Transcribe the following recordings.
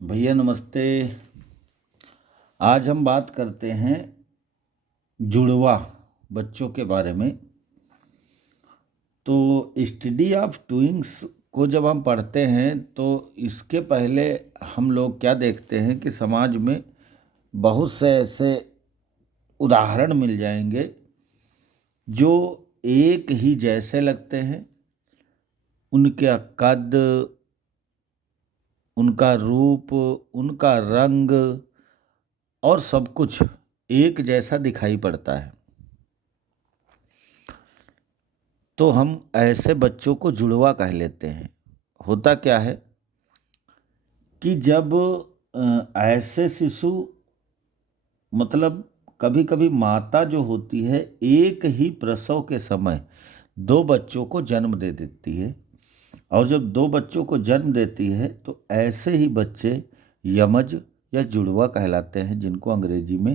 भैया नमस्ते। आज हम बात करते हैं जुड़वा बच्चों के बारे में। तो स्टडी ऑफ ट्विंस को जब हम पढ़ते हैं तो इसके पहले हम लोग क्या देखते हैं कि समाज में बहुत से ऐसे उदाहरण मिल जाएंगे जो एक ही जैसे लगते हैं। उनका कद, उनका रूप, उनका रंग और सब कुछ एक जैसा दिखाई पड़ता है। तो हम ऐसे बच्चों को जुड़वा कह लेते हैं। होता क्या है कि जब ऐसे शिशु मतलब कभी कभी माता जो होती है एक ही प्रसव के समय दो बच्चों को जन्म दे देती है। और जब दो बच्चों को जन्म देती है तो ऐसे ही बच्चे यमज या जुड़वा कहलाते हैं, जिनको अंग्रेजी में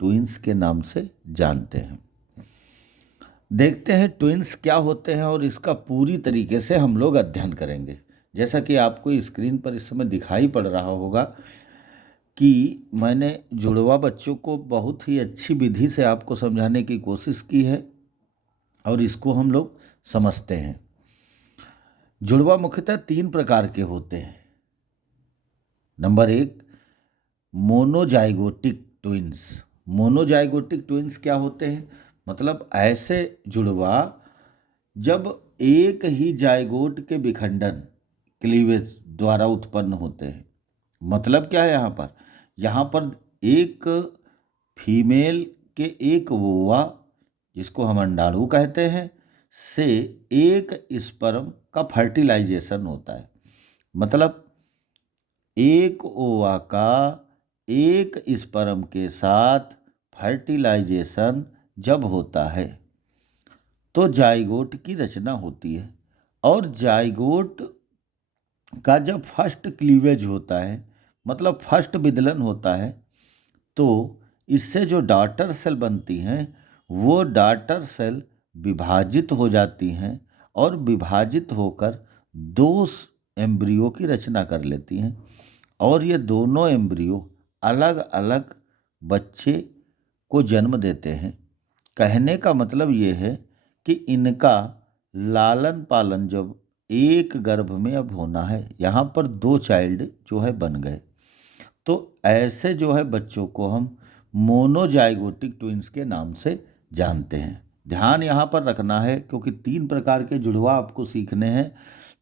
ट्विंस के नाम से जानते हैं। देखते हैं ट्विंस क्या होते हैं और इसका पूरी तरीके से हम लोग अध्ययन करेंगे। जैसा कि आपको स्क्रीन पर इस समय दिखाई पड़ रहा होगा कि मैंने जुड़वा बच्चों को बहुत ही अच्छी विधि से आपको समझाने की कोशिश की है और इसको हम लोग समझते हैं। जुड़वा मुख्यतः 3 प्रकार के होते हैं। Number 1, monozygotic twins. Monozygotic twins क्या होते हैं? मतलब ऐसे जुड़वा जब एक ही जाइगोट के विखंडन क्लीवेज द्वारा उत्पन्न होते हैं। मतलब क्या है यहाँ पर एक फीमेल के एक ओवा, जिसको हम अंडाणु कहते हैं, से एक स्पर्म का फर्टिलाइजेशन होता है। मतलब एक ओवा का एक स्पर्म के साथ फर्टिलाइजेशन जब होता है तो जाइगोट की रचना होती है। और जाइगोट का जब फर्स्ट क्लीवेज होता है, मतलब फर्स्ट विदलन होता है, तो इससे जो डॉटर सेल बनती हैं वो डॉटर सेल विभाजित हो जाती हैं और विभाजित होकर दो एम्ब्रियो की रचना कर लेती हैं। और ये दोनों एम्ब्रियो अलग अलग बच्चे को जन्म देते हैं। कहने का मतलब ये है कि इनका लालन पालन जब एक गर्भ में अब होना है, यहाँ पर 2 चाइल्ड जो है बन गए, तो ऐसे जो है बच्चों को हम मोनोजाइगोटिक ट्विंस के नाम से जानते हैं। ध्यान यहाँ पर रखना है क्योंकि 3 प्रकार के जुड़वा आपको सीखने हैं,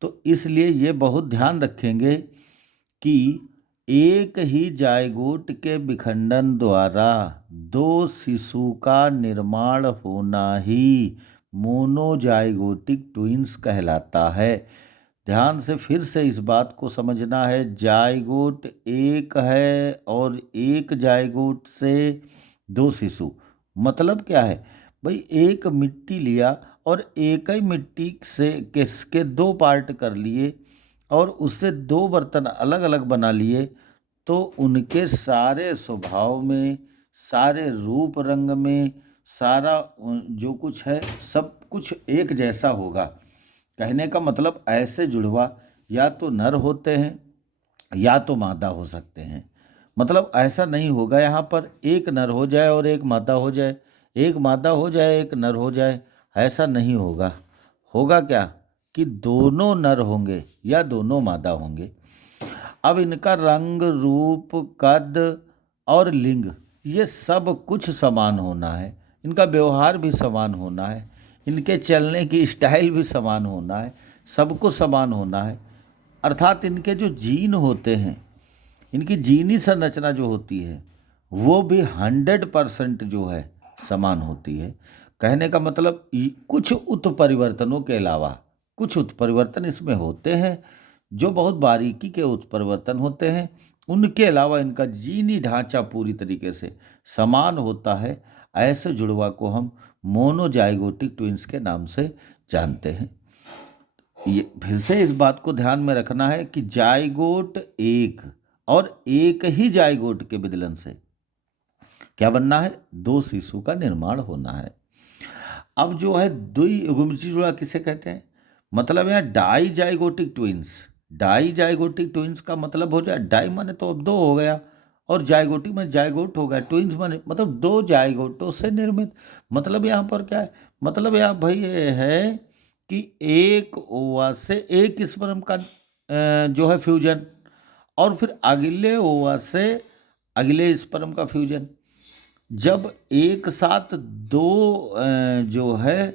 तो इसलिए ये बहुत ध्यान रखेंगे कि एक ही जाइगोट के विखंडन द्वारा 2 शिशु का निर्माण होना ही मोनोजाइगोटिक ट्विंस कहलाता है। ध्यान से फिर से इस बात को समझना है, जाइगोट एक है और एक जाइगोट से 2 शिशु। मतलब क्या है भाई, एक मिट्टी लिया और एक ही मिट्टी से किसके 2 पार्ट कर लिए और उससे 2 बर्तन अलग अलग बना लिए, तो उनके सारे स्वभाव में, सारे रूप रंग में, सारा जो कुछ है सब कुछ एक जैसा होगा। कहने का मतलब ऐसे जुड़वा या तो नर होते हैं या तो मादा हो सकते हैं। मतलब ऐसा नहीं होगा यहाँ पर एक नर हो जाए और एक मादा हो जाए, एक मादा हो जाए एक नर हो जाए, ऐसा नहीं होगा। होगा क्या कि दोनों नर होंगे या दोनों मादा होंगे। अब इनका रंग, रूप, कद और लिंग ये सब कुछ समान होना है। इनका व्यवहार भी समान होना है, इनके चलने की स्टाइल भी समान होना है, सबको समान होना है। अर्थात इनके जो जीन होते हैं, इनकी जीनी संरचना जो होती है वो भी 100% जो है समान होती है। कहने का मतलब कुछ उत्परिवर्तनों के अलावा कुछ उत्परिवर्तन इसमें होते हैं जो बहुत बारीकी के उत्परिवर्तन होते हैं, उनके अलावा इनका जीनी ढांचा पूरी तरीके से समान होता है। ऐसे जुड़वा को हम मोनोजाइगोटिक ट्विंस के नाम से जानते हैं। ये फिर से इस बात को ध्यान में रखना है कि जाइगोट एक और एक ही जाइगोट के विदलन से क्या बनना है? 2 शिशु का निर्माण होना है। अब जो है द्वियुग्मजी जुड़वा किसे कहते हैं? मतलब यहाँ dizygotic twins dizygotic twins का मतलब हो जाए, डाई माने तो अब दो हो गया, और जाइगोटिक में जाइगोट हो गया, ट्विंस माने मतलब दो जाइगोटों से निर्मित। मतलब यहाँ पर क्या है, मतलब यहाँ भाई ये है कि एक ओवा से एक स्पर्म का जो है फ्यूजन, और फिर अगले ओवा से अगले स्पर्म का फ्यूजन। जब एक साथ दो जो है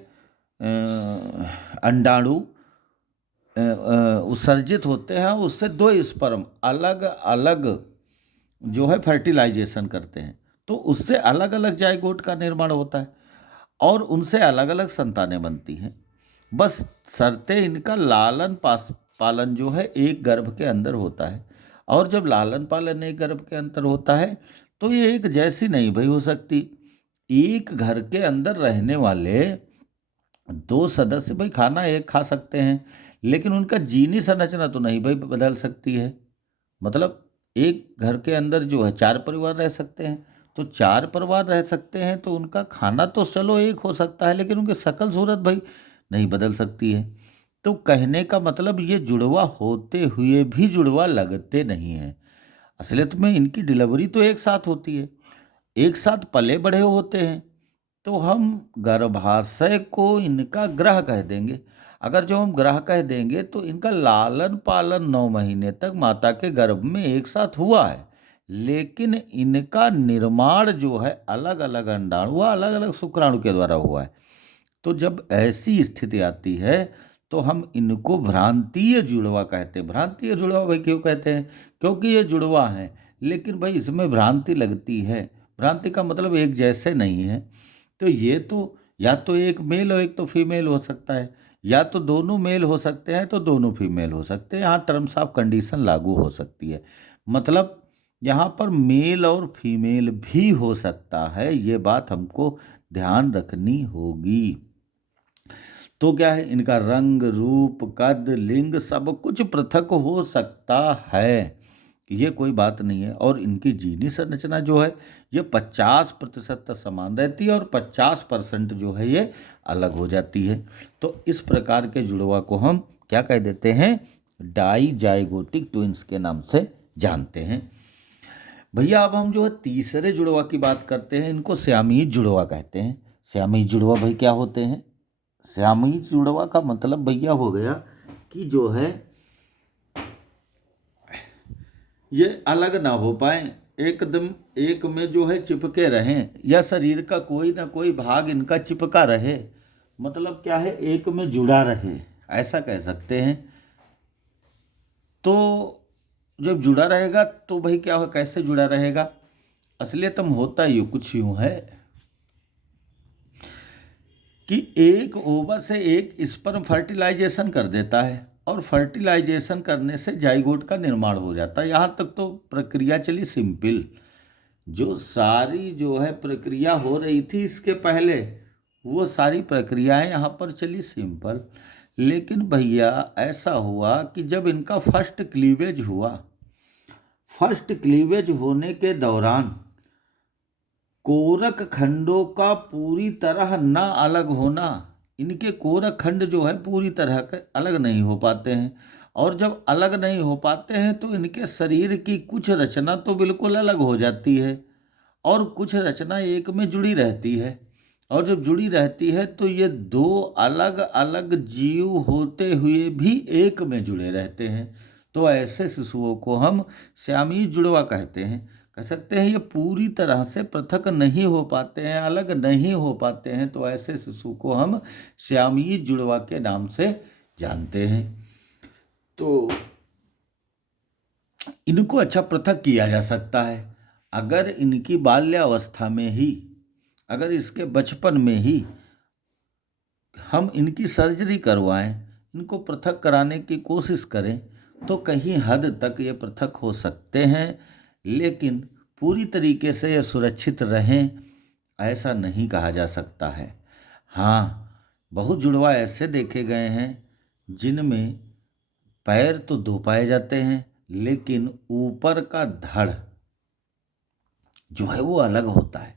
अंडाणु उत्सर्जित होते हैं, उससे दो स्पर्म अलग अलग जो है फर्टिलाइजेशन करते हैं, तो उससे अलग अलग जाइगोट का निर्माण होता है और उनसे अलग अलग संतानें बनती हैं। बस शर्तें इनका लालन पालन जो है एक गर्भ के अंदर होता है, और जब लालन पालन एक गर्भ के अंदर होता है तो ये एक जैसी नहीं भाई हो सकती। एक घर के अंदर रहने वाले दो सदस्य भाई खाना एक खा सकते हैं, लेकिन उनका जीनी संरचना तो नहीं भाई बदल सकती है। मतलब एक घर के अंदर जो है चार परिवार रह सकते हैं, तो चार परिवार रह सकते हैं तो उनका खाना तो चलो एक हो सकता है, लेकिन उनकी शकल सूरत भाई नहीं बदल सकती है। तो कहने का मतलब ये जुड़वा होते हुए भी जुड़वा लगते नहीं हैं। असलियत में इनकी डिलीवरी तो एक साथ होती है, एक साथ पले बढ़े होते हैं, तो हम गर्भाशय को इनका ग्रह कह देंगे। अगर जो हम ग्रह कह देंगे तो इनका लालन पालन 9 महीने तक माता के गर्भ में एक साथ हुआ है, लेकिन इनका निर्माण जो है अलग अलग अंडाणु व अलग अलग शुक्राणु के द्वारा हुआ है। तो जब ऐसी स्थिति आती है तो हम इनको भ्रांतीय जुड़वा कहते हैं। भ्रांतीय जुड़वा भाई क्यों कहते हैं? क्योंकि ये जुड़वा हैं, लेकिन भाई इसमें भ्रांति लगती है। भ्रांति का मतलब एक जैसे नहीं है। तो ये तो या तो एक मेल और एक तो फीमेल हो सकता है, या तो दोनों मेल हो सकते हैं तो दोनों फीमेल हो सकते हैं। यहाँ टर्म्स ऑफ कंडीशन लागू हो सकती है। मतलब यहाँ पर मेल और फीमेल भी हो सकता है, ये बात हमको ध्यान रखनी होगी। तो क्या है, इनका रंग रूप कद लिंग सब कुछ पृथक हो सकता है, ये कोई बात नहीं है। और इनकी जीनी संरचना जो है ये 50% तक समान रहती है और 50% जो है ये अलग हो जाती है। तो इस प्रकार के जुड़वा को हम क्या कह देते हैं? डाईजाइगोटिक ट्विंस के नाम से जानते हैं। भैया अब हम जो है तीसरे जुड़वा की बात करते हैं, इनको सियामीज जुड़वा कहते हैं। सियामीज जुड़वा भाई क्या होते हैं? सियामीज जुड़वा का मतलब भैया हो गया कि जो है ये अलग ना हो पाए, एकदम एक में जो है चिपके रहें, या शरीर का कोई ना कोई भाग इनका चिपका रहे। मतलब क्या है, एक में जुड़ा रहे, ऐसा कह सकते हैं। तो जब जुड़ा रहेगा तो भाई क्या हो, कैसे जुड़ा रहेगा? असलियत में होता ही कुछ यूँ है कि एक ओवा से एक स्पर्म फर्टिलाइजेशन कर देता है, और फर्टिलाइजेशन करने से जाइगोट का निर्माण हो जाता है। यहाँ तक तो प्रक्रिया चली सिंपल। जो सारी जो है प्रक्रिया हो रही थी इसके पहले, वो सारी प्रक्रियाएं यहाँ पर चली सिंपल। लेकिन भैया ऐसा हुआ कि जब इनका फर्स्ट क्लीवेज हुआ, फर्स्ट क्लीवेज होने के दौरान कोरक खंडों का पूरी तरह ना अलग होना, इनके कोरक खंड जो है पूरी तरह के अलग नहीं हो पाते हैं। और जब अलग नहीं हो पाते हैं तो इनके शरीर की कुछ रचना तो बिल्कुल अलग हो जाती है, और कुछ रचना एक में जुड़ी रहती है। और जब जुड़ी रहती है तो ये दो अलग अलग जीव होते हुए भी एक में जुड़े रहते हैं। तो ऐसे शिशुओं को हम श्यामी जुड़वा कहते हैं। कह सकते हैं ये पूरी तरह से पृथक नहीं हो पाते हैं, अलग नहीं हो पाते हैं, तो ऐसे शिशु को हम श्यामी जुड़वा के नाम से जानते हैं। तो इनको अच्छा पृथक किया जा सकता है अगर इनकी बाल्यावस्था में ही, अगर इसके बचपन में ही हम इनकी सर्जरी करवाएं, इनको पृथक कराने की कोशिश करें, तो कहीं हद तक ये पृथक हो सकते हैं। लेकिन पूरी तरीके से ये सुरक्षित रहें ऐसा नहीं कहा जा सकता है। हाँ, बहुत जुड़वा ऐसे देखे गए हैं जिनमें पैर तो दो पाए जाते हैं, लेकिन ऊपर का धड़ जो है वो अलग होता है।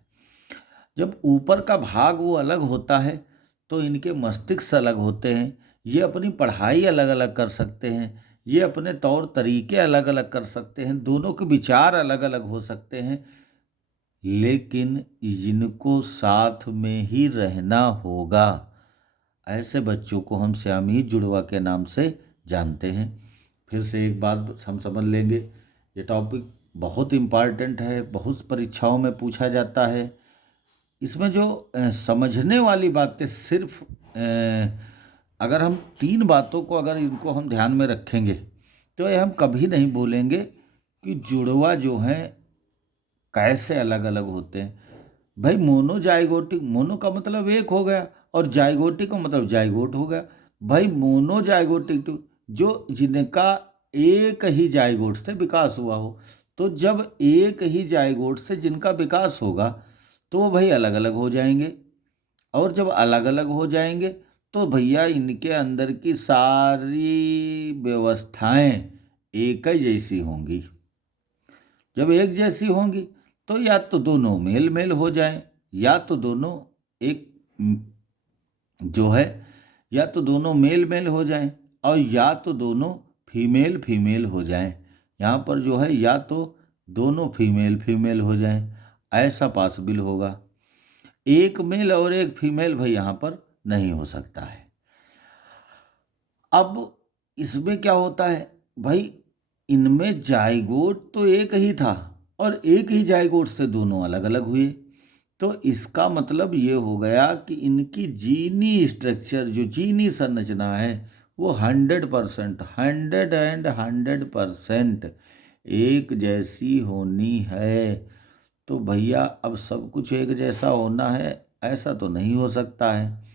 जब ऊपर का भाग वो अलग होता है तो इनके मस्तिष्क अलग होते हैं, ये अपनी पढ़ाई अलग अलग कर सकते हैं, ये अपने तौर तरीके अलग अलग कर सकते हैं, दोनों के विचार अलग अलग हो सकते हैं, लेकिन इनको साथ में ही रहना होगा। ऐसे बच्चों को हम सियामी जुड़वा के नाम से जानते हैं। फिर से एक बात हम समझ लेंगे, ये टॉपिक बहुत इम्पॉर्टेंट है, बहुत परीक्षाओं में पूछा जाता है। इसमें जो समझने वाली बातें सिर्फ अगर हम 3 बातों को अगर इनको हम ध्यान में रखेंगे तो ये हम कभी नहीं बोलेंगे कि जुड़वा जो हैं कैसे अलग अलग होते हैं। भाई मोनोजाइगोटिक, मोनो का मतलब एक हो गया और जाइगोटिक का मतलब जाइगोट हो गया। भाई मोनोजाइगोटिक जो जिनका एक ही जाइगोट से विकास हुआ हो, तो जब एक ही जाइगोट से जिनका विकास होगा तो वो भाई अलग अलग हो जाएंगे, और जब अलग अलग हो जाएंगे तो भैया इनके अंदर की सारी व्यवस्थाएं एक ही जैसी होंगी। जब एक जैसी होंगी तो या तो दोनों मेल मेल हो जाएं, या तो दोनों एक जो है, या तो दोनों मेल मेल हो जाएं और या तो दोनों फीमेल फीमेल हो जाएं। यहाँ पर जो है या तो दोनों फीमेल फीमेल हो जाएं, ऐसा पॉसिबल होगा। एक मेल और एक फीमेल भाई यहाँ पर नहीं हो सकता है। अब इसमें क्या होता है भाई, इनमें जाइगोट तो एक ही था और एक ही जाइगोट से दोनों अलग अलग हुए, तो इसका मतलब ये हो गया कि इनकी जीनी स्ट्रक्चर, जो जीनी संरचना है वो 100%, 100% एक जैसी होनी है। तो भैया अब सब कुछ एक जैसा होना है ऐसा तो नहीं हो सकता है,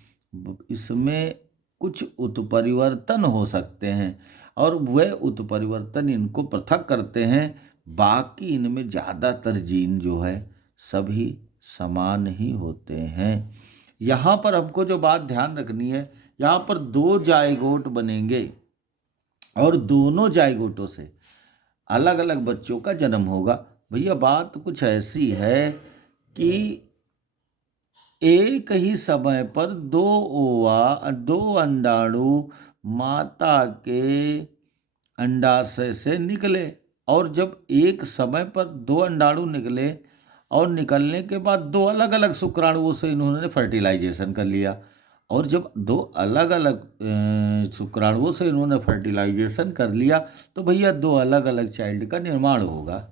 इसमें कुछ उत्परिवर्तन हो सकते हैं और वह उत्परिवर्तन इनको पृथक करते हैं। बाकी इनमें ज़्यादातर जीन जो है सभी समान ही होते हैं। यहाँ पर हमको जो बात ध्यान रखनी है, यहाँ पर 2 जाइगोट बनेंगे और दोनों जाइगोटों से अलग अलग बच्चों का जन्म होगा। भैया बात कुछ ऐसी है कि एक ही समय पर 2 ओवा, 2 अंडाणु माता के अंडाशय से निकले, और जब एक समय पर 2 अंडाणु निकले और निकलने के बाद 2 अलग अलग शुक्राणुओं से इन्होंने फर्टिलाइजेशन कर लिया, और जब 2 अलग अलग शुक्राणुओं से इन्होंने फर्टिलाइजेशन कर लिया तो भैया 2 अलग अलग चाइल्ड का निर्माण होगा।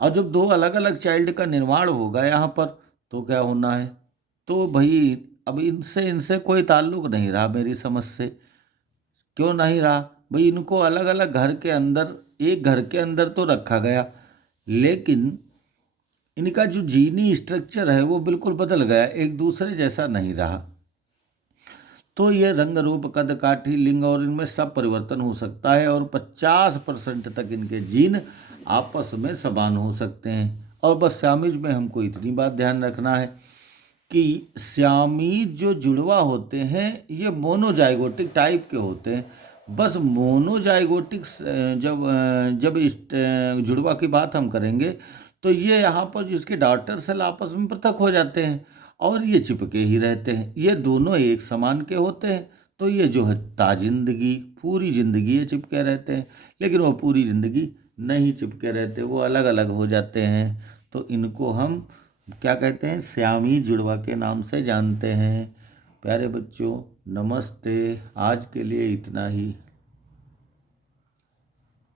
और जब 2 अलग अलग चाइल्ड का निर्माण होगा यहाँ पर, तो क्या होना है, तो भाई अब इनसे इनसे कोई ताल्लुक नहीं रहा मेरी समझ से। क्यों नहीं रहा भाई, इनको अलग अलग घर के अंदर, एक घर के अंदर तो रखा गया, लेकिन इनका जो जीनी स्ट्रक्चर है वो बिल्कुल बदल गया, एक दूसरे जैसा नहीं रहा। तो ये रंग रूप कद काठी लिंग और इनमें सब परिवर्तन हो सकता है और 50% तक इनके जीन आपस में समान हो सकते हैं। और बस श्यामीज में हमको इतनी बात ध्यान रखना है कि श्यामीज जो जुड़वा होते हैं ये मोनोजाइगोटिक टाइप के होते हैं। बस मोनोजाइगोटिक जब इस जुड़वा की बात हम करेंगे तो ये यहाँ पर जिसके डॉटर सेल आपस में पृथक हो जाते हैं और ये चिपके ही रहते हैं, ये दोनों एक समान के होते हैं। तो ये जो है ताजिंदगी, पूरी ज़िंदगी ये चिपके रहते हैं, लेकिन वो पूरी ज़िंदगी नहीं चिपके रहते, वो अलग अलग हो जाते हैं। तो इनको हम क्या कहते हैं, श्यामी जुड़वा के नाम से जानते हैं। प्यारे बच्चों नमस्ते, आज के लिए इतना ही।